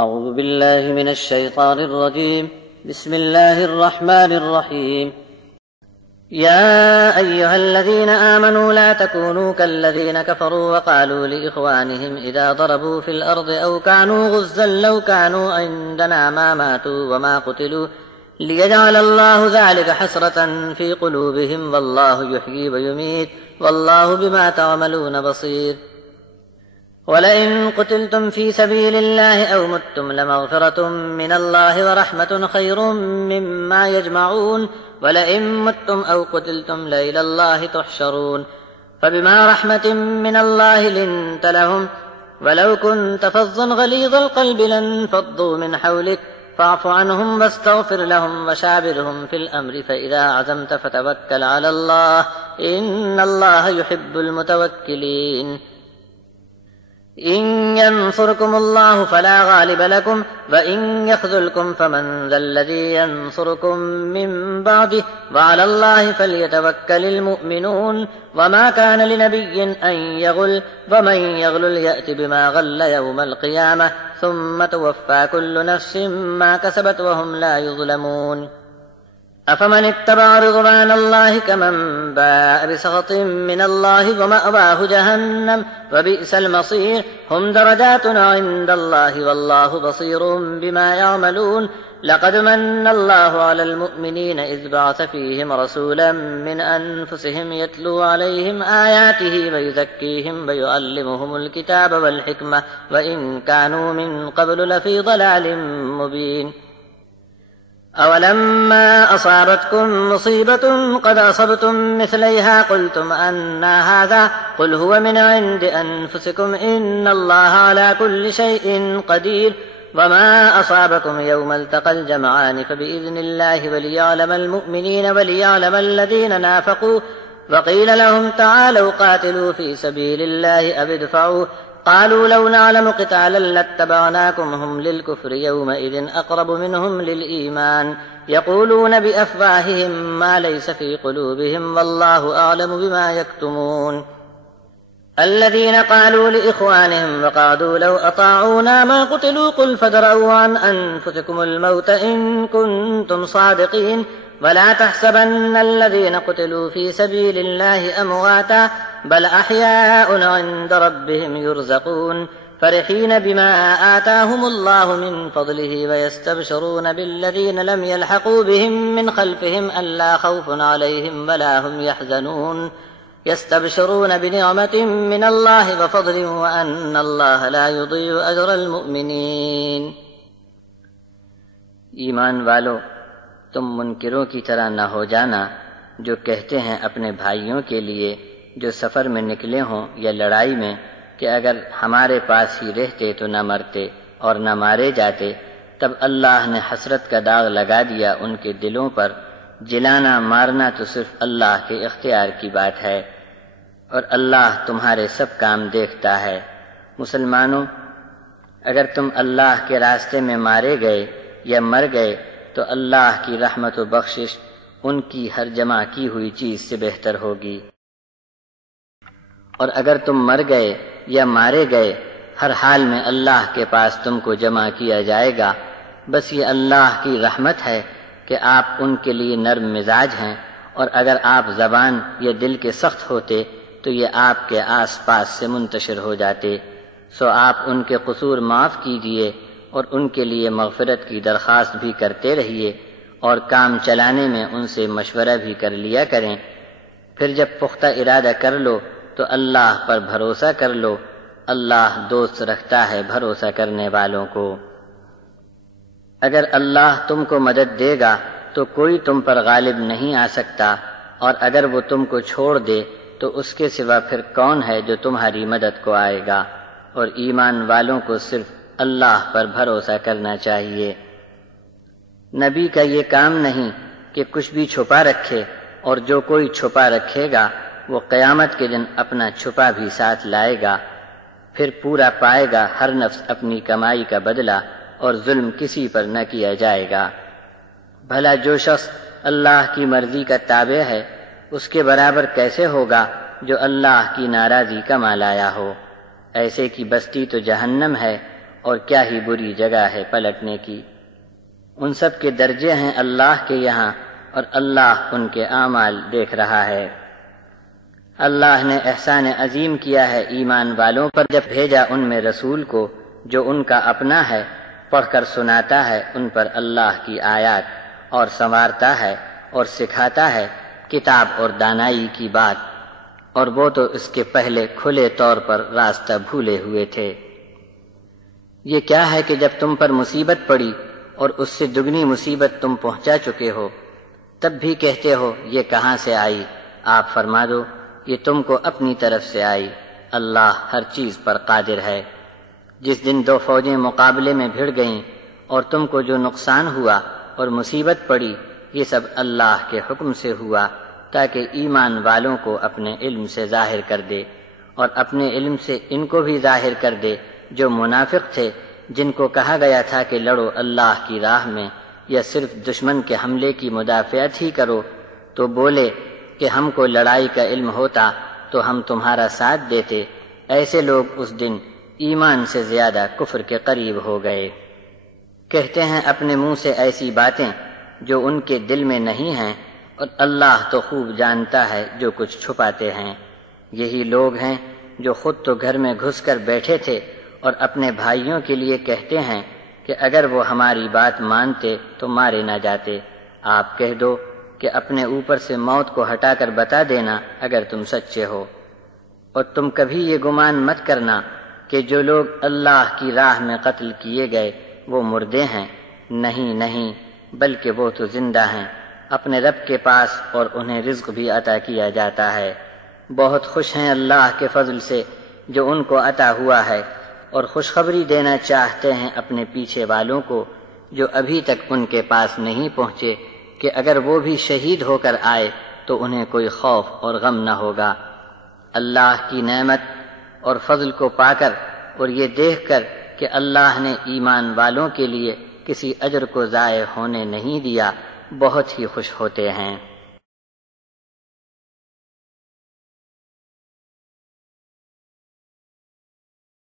اعوذ باللہ من الشیطان الرجیم بسم اللہ الرحمن الرحیم يا أيها الذين آمنوا لا تكونوا كالذين كفروا وقالوا لإخوانهم إذا ضربوا في الأرض أو كانوا غزا لو كانوا عندنا ما ماتوا وما قتلوا ليجعل الله ذلك حسرة في قلوبهم والله يحيي ويميت والله بما تعملون بصير ولئن قتلتم في سبيل الله أو متم لمغفرة من الله ورحمة خير مما يجمعون ولئن متم أو قتلتم لإلى الله تحشرون فبما رحمة من الله لنت لهم ولو كنت فظا غليظ القلب لانفضوا من حولك فاعف عنهم واستغفر لهم وشاورهم في الأمر فإذا عزمت فتوكل على الله إن الله يحب المتوكلين إن ينصركم الله فلا غالب لكم وإن يخذلكم فمن ذا الذي ينصركم من بعده وعلى الله فليتوكل المؤمنون وما كان لنبي أن يغل ومن يغلل يأت بما غل يوم القيامة ثم توفى كل نفس ما كسبت وهم لا يظلمون أفمن اتبع رضوان الله كمن باء بسخط من الله ومأواه جهنم وبئس المصير هم درجات عند الله والله بصير بما يعملون لقد من الله على المؤمنين إذ بعث فيهم رسولا من أنفسهم يتلو عليهم آياته ويزكيهم ويعلمهم الكتاب والحكمة وإن كانوا من قبل لفي ضلال مبين أولما أصابتكم مصيبة قد أصبتم مثليها قلتم أنى هذا قل هو من عند أنفسكم إن الله على كل شيء قدير وما أصابكم يوم التقى الجمعان فبإذن الله وليعلم المؤمنين وليعلم الذين نافقوا وقيل لهم تعالوا قاتلوا في سبيل الله أو ادفعوا قالوا لو نعلم قتالا لاتبعناكم هم للكفر يومئذ أقرب منهم للإيمان يقولون بأفواههم ما ليس في قلوبهم والله أعلم بما يكتمون الذين قالوا لإخوانهم وقعدوا لو أطاعونا ما قتلوا قل فادرءوا عن أنفسكم الموت إن كنتم صادقين ولا تحسبن الذين قتلوا في سبيل الله أمواتا بل أحياء عند ربهم يرزقون فرحين بما آتاهم الله من فضله ويستبشرون بالذين لم يلحقوا بهم من خلفهم ألا خوف عليهم ولا هم يحزنون يستبشرون بنعمة من الله وفضل وأن الله لا يضيع أجر المؤمنين ایمان والو، تم منکروں کی طرح نہ ہو جانا جو کہتے ہیں اپنے بھائیوں کے لیے جو سفر میں نکلے ہوں یا لڑائی میں کہ اگر ہمارے پاس ہی رہتے تو نہ مرتے اور نہ مارے جاتے، تب اللہ نے حسرت کا داغ لگا دیا ان کے دلوں پر۔ جلانا مارنا تو صرف اللہ کے اختیار کی بات ہے اور اللہ تمہارے سب کام دیکھتا ہے۔ مسلمانوں، اگر تم اللہ کے راستے میں مارے گئے یا مر گئے تو اللہ کی رحمت و بخشش ان کی ہر جمع کی ہوئی چیز سے بہتر ہوگی، اور اگر تم مر گئے یا مارے گئے ہر حال میں اللہ کے پاس تم کو جمع کیا جائے گا۔ بس یہ اللہ کی رحمت ہے کہ آپ ان کے لیے نرم مزاج ہیں، اور اگر آپ زبان یا دل کے سخت ہوتے تو یہ آپ کے آس پاس سے منتشر ہو جاتے۔ سو آپ ان کے قصور معاف کیجئے اور ان کے لیے مغفرت کی درخواست بھی کرتے رہیے، اور کام چلانے میں ان سے مشورہ بھی کر لیا کریں۔ پھر جب پختہ ارادہ کر لو تو اللہ پر بھروسہ کر لو، اللہ دوست رکھتا ہے بھروسہ کرنے والوں کو۔ اگر اللہ تم کو مدد دے گا تو کوئی تم پر غالب نہیں آ سکتا، اور اگر وہ تم کو چھوڑ دے تو اس کے سوا پھر کون ہے جو تمہاری مدد کو آئے گا؟ اور ایمان والوں کو صرف اللہ پر بھروسہ کرنا چاہیے۔ نبی کا یہ کام نہیں کہ کچھ بھی چھپا رکھے، اور جو کوئی چھپا رکھے گا وہ قیامت کے دن اپنا چھپا بھی ساتھ لائے گا، پھر پورا پائے گا ہر نفس اپنی کمائی کا بدلہ، اور ظلم کسی پر نہ کیا جائے گا۔ بھلا جو شخص اللہ کی مرضی کا تابع ہے اس کے برابر کیسے ہوگا جو اللہ کی ناراضی کا مال آیا ہو؟ ایسے کی بستی تو جہنم ہے، اور کیا ہی بری جگہ ہے پلٹنے کی۔ ان سب کے درجے ہیں اللہ کے یہاں، اور اللہ ان کے اعمال دیکھ رہا ہے۔ اللہ نے احسان عظیم کیا ہے ایمان والوں پر جب بھیجا ان میں رسول کو جو ان کا اپنا ہے، پڑھ کر سناتا ہے ان پر اللہ کی آیات، اور سنوارتا ہے اور سکھاتا ہے کتاب اور دانائی کی بات، اور وہ تو اس کے پہلے کھلے طور پر راستہ بھولے ہوئے تھے۔ یہ کیا ہے کہ جب تم پر مصیبت پڑی اور اس سے دگنی مصیبت تم پہنچا چکے ہو، تب بھی کہتے ہو یہ کہاں سے آئی؟ آپ فرما دو یہ تم کو اپنی طرف سے آئی، اللہ ہر چیز پر قادر ہے۔ جس دن دو فوجیں مقابلے میں بھڑ گئیں اور تم کو جو نقصان ہوا اور مصیبت پڑی، یہ سب اللہ کے حکم سے ہوا تاکہ ایمان والوں کو اپنے علم سے ظاہر کر دے، اور اپنے علم سے ان کو بھی ظاہر کر دے جو منافق تھے، جن کو کہا گیا تھا کہ لڑو اللہ کی راہ میں یا صرف دشمن کے حملے کی مدافعت ہی کرو، تو بولے کہ ہم کو لڑائی کا علم ہوتا تو ہم تمہارا ساتھ دیتے۔ ایسے لوگ اس دن ایمان سے زیادہ کفر کے قریب ہو گئے۔ کہتے ہیں اپنے منہ سے ایسی باتیں جو ان کے دل میں نہیں ہیں، اور اللہ تو خوب جانتا ہے جو کچھ چھپاتے ہیں۔ یہی لوگ ہیں جو خود تو گھر میں گھس کر بیٹھے تھے اور اپنے بھائیوں کے لیے کہتے ہیں کہ اگر وہ ہماری بات مانتے تو مارے نہ جاتے۔ آپ کہہ دو کہ اپنے اوپر سے موت کو ہٹا کر بتا دینا اگر تم سچے ہو، اور تم کبھی یہ گمان مت کرنا کہ جو لوگ اللہ کی راہ میں قتل کیے گئے وہ مردے ہیں، نہیں نہیں، بلکہ وہ تو زندہ ہیں اپنے رب کے پاس، اور انہیں رزق بھی عطا کیا جاتا ہے۔ بہت خوش ہیں اللہ کے فضل سے جو ان کو عطا ہوا ہے، اور خوشخبری دینا چاہتے ہیں اپنے پیچھے والوں کو جو ابھی تک ان کے پاس نہیں پہنچے، کہ اگر وہ بھی شہید ہو کر آئے تو انہیں کوئی خوف اور غم نہ ہوگا۔ اللہ کی نعمت اور فضل کو پا کر اور یہ دیکھ کر کہ اللہ نے ایمان والوں کے لیے کسی اجر کو ضائع ہونے نہیں دیا، بہت ہی خوش ہوتے ہیں۔